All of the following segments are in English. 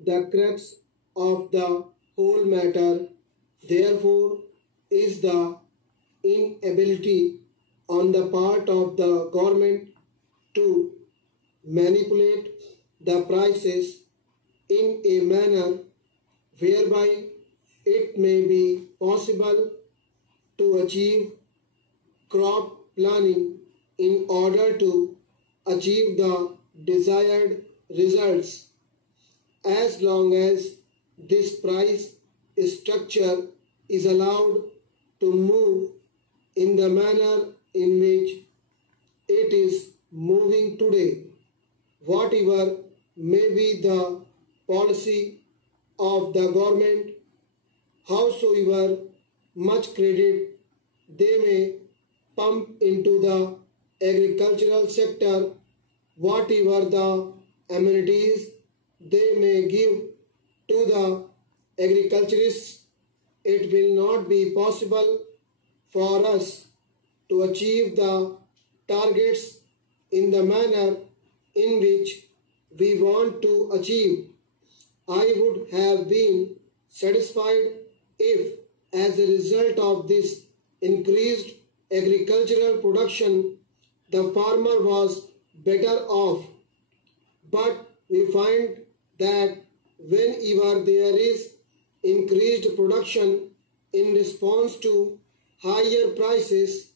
The crux of the whole matter, therefore, is the inability on the part of the government to manipulate the prices in a manner whereby it may be possible to achieve crop planning in order to achieve the desired results. As long as this price structure is allowed to move in the manner in which it is moving today, whatever may be the policy of the government, howsoever much credit they may pump into the agricultural sector, whatever the amenities they may give to the agriculturists, it will not be possible for us to achieve the targets in the manner in which we want to achieve. I would have been satisfied if, as a result of this increased agricultural production, the farmer was better off. But we find that whenever there is increased production in response to higher prices,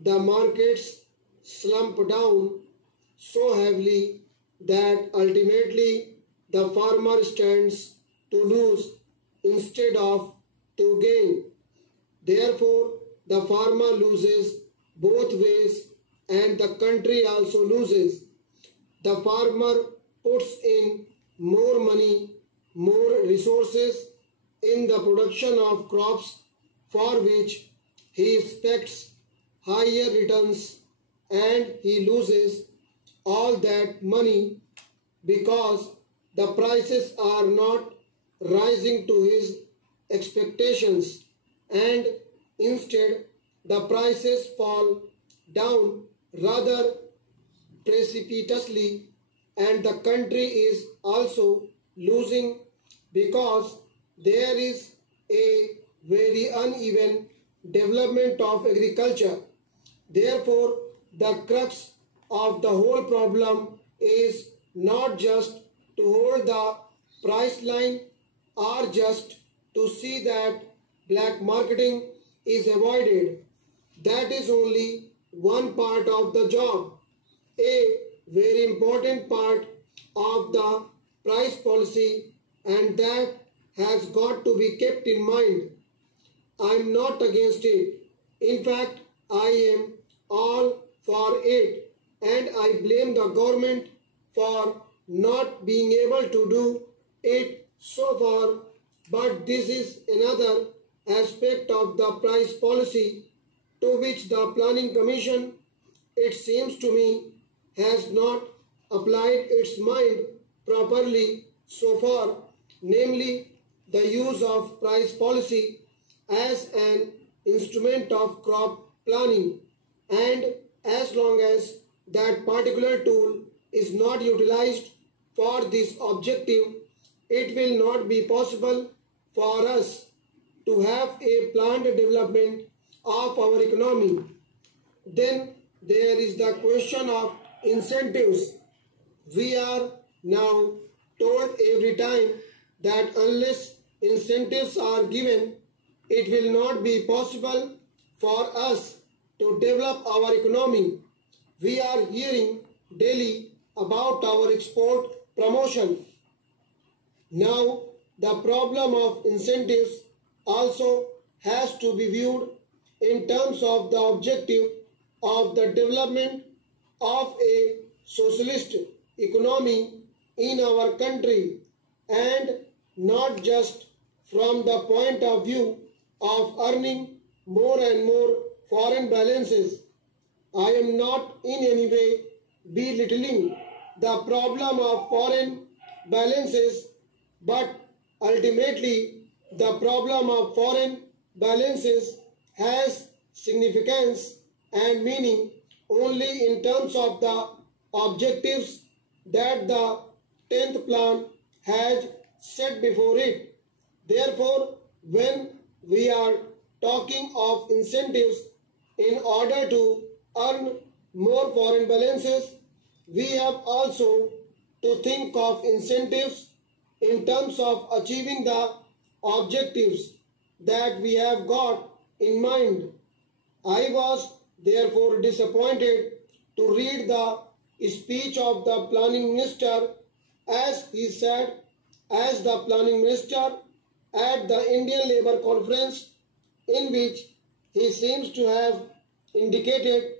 the markets slump down so heavily that ultimately the farmer stands to lose instead of to gain. Therefore, the farmer loses both ways and the country also loses. The farmer puts in more money, more resources in the production of crops for which he expects higher returns, and he loses all that money because the prices are not rising to his expectations, and instead the prices fall down rather precipitously, and the country is also losing because there is a very uneven development of agriculture. Therefore, the crux of the whole problem is not just to hold the price line or just to see that black marketing is avoided. That is only one part of the job. A very important part of the price policy, and that has got to be kept in mind. I am not against it. In fact, I am all for it, and I blame the government for not being able to do it so far. But this is another aspect of the price policy to which the Planning Commission, it seems to me, has not applied its mind properly so far, namely the use of price policy as an instrument of crop planning. And as long as that particular tool is not utilized for this objective, it will not be possible for us to have a planned development of our economy. Then there is the question of incentives. We are now told every time that unless incentives are given, it will not be possible for us to develop our economy. We are hearing daily about our export promotion. Now, the problem of incentives also has to be viewed in terms of the objective of the development of a socialist economy in our country, and not just from the point of view of earning more and more foreign balances. I am not in any way belittling the problem of foreign balances, but ultimately the problem of foreign balances has significance and meaning only in terms of the objectives that the 10th plan has set before it. Therefore, when we are talking of incentives in order to earn more foreign balances, we have also to think of incentives in terms of achieving the objectives that we have got in mind. I was therefore disappointed to read the speech of the planning minister as he said as the planning minister at the Indian Labour Conference, in which he seems to have indicated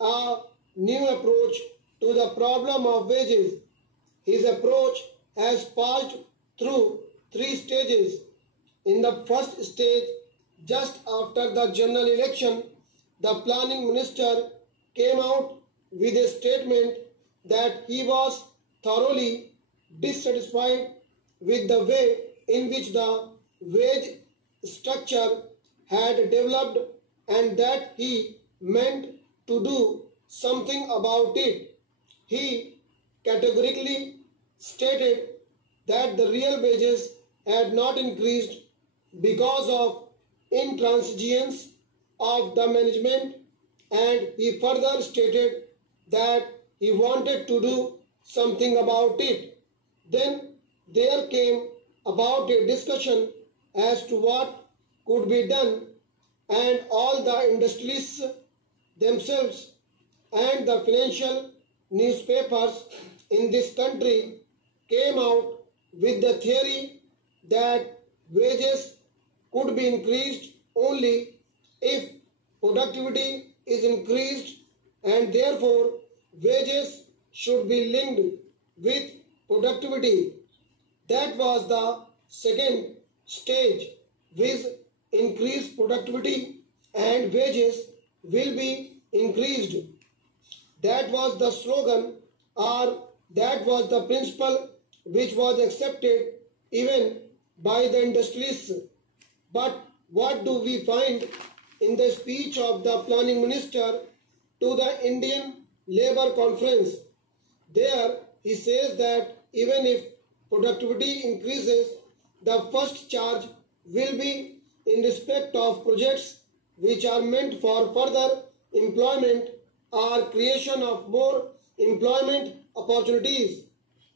a new approach to the problem of wages. His approach has passed through three stages. In the first stage, just after the general election, the planning minister came out with a statement that he was thoroughly dissatisfied with the way in which the wage structure had developed and that he meant to do something about it. He categorically stated that the real wages had not increased because of intransigence of the management, and he further stated that he wanted to do something about it. Then there came about a discussion as to what could be done, and all the industrialists themselves and the financial newspapers in this country came out with the theory that wages could be increased only if productivity is increased, and therefore wages should be linked with productivity. That was the second stage, with increased productivity and wages will be increased. That was the slogan, or that was the principle which was accepted even by the industrialists. But what do we find in the speech of the planning minister to the Indian Labour Conference? There he says that even if productivity increases, the first charge will be in respect of projects which are meant for further employment or creation of more employment opportunities.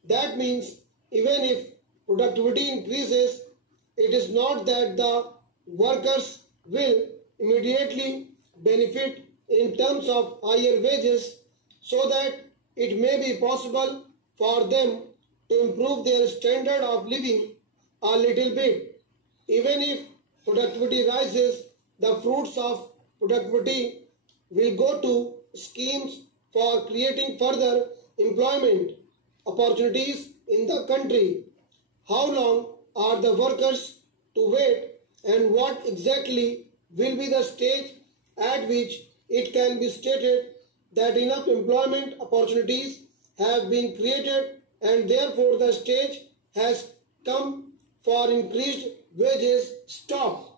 That means even if productivity increases, it is not that the workers will immediately benefit in terms of higher wages, so that it may be possible for them to improve their standard of living a little bit. Even if productivity rises, the fruits of productivity will go to schemes for creating further employment opportunities in the country. How long are the workers to wait, and what exactly will be the stage at which it can be stated that enough employment opportunities have been created and therefore the stage has come for increased wages? Stop.